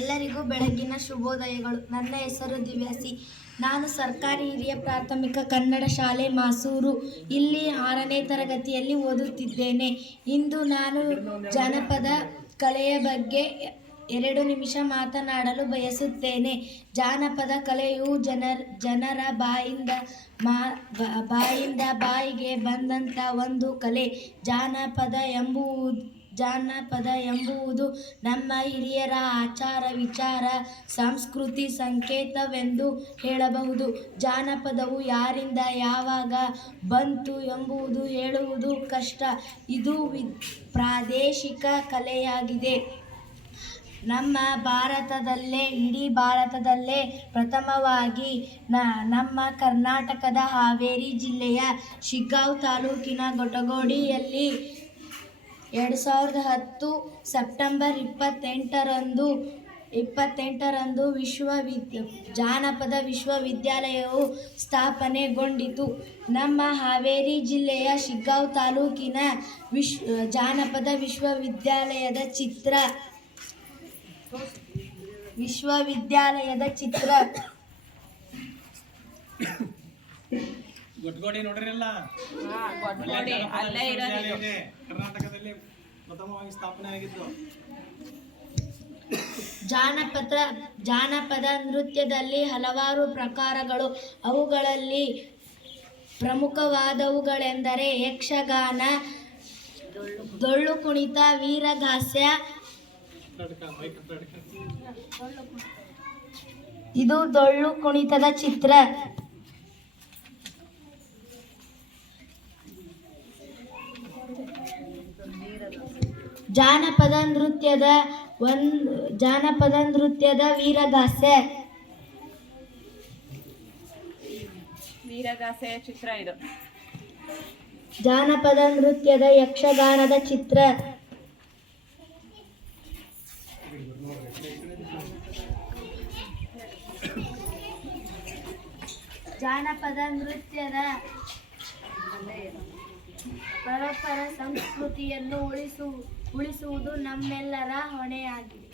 ಎಲ್ಲರಿಗೂ ಬೆಳಗ್ಗಿನ ಶುಭೋದಯಗಳು. ನನ್ನ ಹೆಸರು ದಿವ್ಯಾಸಿ. ನಾನು ಸರ್ಕಾರಿ ಹಿರಿಯ ಪ್ರಾಥಮಿಕ ಕನ್ನಡ ಶಾಲೆ ಮಾಸೂರು ಇಲ್ಲಿ 6ನೇ ತರಗತಿಯಲ್ಲಿ ಓದುತ್ತಿದ್ದೇನೆ. ಇಂದು ನಾನು ಜಾನಪದ ಕಲೆಯ ಬಗ್ಗೆ 2 ನಿಮಿಷ ಮಾತನಾಡಲು ಬಯಸುತ್ತೇನೆ. ಜಾನಪದ ಕಲೆಯು ಜನರ ಬಾಯಿಂದ ಬಾಯಿಗೆ ಬಂದಂಥ ಒಂದು ಕಲೆ. ಜಾನಪದ ಎಂಬುದು ನಮ್ಮ ಹಿರಿಯರ ಆಚಾರ ವಿಚಾರ ಸಂಸ್ಕೃತಿ ಸಂಕೇತವೆಂದು ಹೇಳಬಹುದು. ಜಾನಪದವು ಯಾರಿಂದ ಯಾವಾಗ ಬಂತು ಎಂಬುದು ಹೇಳುವುದು ಕಷ್ಟ. ಇದು ಪ್ರಾದೇಶಿಕ ಕಲೆಯಾಗಿದೆ. ಇಡೀ ಭಾರತದಲ್ಲೇ ಪ್ರಥಮವಾಗಿ ನಮ್ಮ ಕರ್ನಾಟಕದ ಹಾವೇರಿ ಜಿಲ್ಲೆಯ ಶಿಗ್ಗಾಂವ್ ತಾಲೂಕಿನ ಗೊಟಗೋಡಿಯಲ್ಲಿ 2010 ಸೆಪ್ಟೆಂಬರ್ 28ರಂದು ಜಾನಪದ ವಿಶ್ವವಿದ್ಯಾಲಯವು ಸ್ಥಾಪನೆಗೊಂಡಿತು. ನಮ್ಮ ಹಾವೇರಿ ಜಿಲ್ಲೆಯ ಶಿಗ್ಗಾಂವ್ ತಾಲೂಕಿನ ಜಾನಪದ ವಿಶ್ವವಿದ್ಯಾಲಯದ ಚಿತ್ರ ಗೊಟ್ಗೋಡಿ ನೋಡ್ರಿಲ್ಲ, ಕರ್ನಾಟಕದಲ್ಲಿ ಪ್ರಥಮವಾಗಿ ಸ್ಥಾಪನೆ ಆಗಿದ್ದು. ಜಾನಪದ ನೃತ್ಯದಲ್ಲಿ ಹಲವಾರು ಪ್ರಕಾರಗಳು. ಅವುಗಳಲ್ಲಿ ಪ್ರಮುಖವಾದವುಗಳೆಂದರೆ ಯಕ್ಷಗಾನ, ಡೊಳ್ಳು ಕುಣಿತ, ವೀರಗಾಸೆ. ಇದು ಡೊಳ್ಳು ಕುಣಿತದ ಚಿತ್ರ. ಜಾನಪದ ನೃತ್ಯದ ವೀರಗಾಸೆ ಚಿತ್ರ ಇದು. ಜಾನಪದ ನೃತ್ಯದ ಯಕ್ಷಗಾನದ ಚಿತ್ರ. ಜಾನಪದ ನೃತ್ಯದ ಪರಂಪರೆ ಸಂಸ್ಕೃತಿಯನ್ನು ಉಳಿಸುವುದು ನಮ್ಮೆಲ್ಲರ ಹೊಣೆಯಾಗಿದೆ.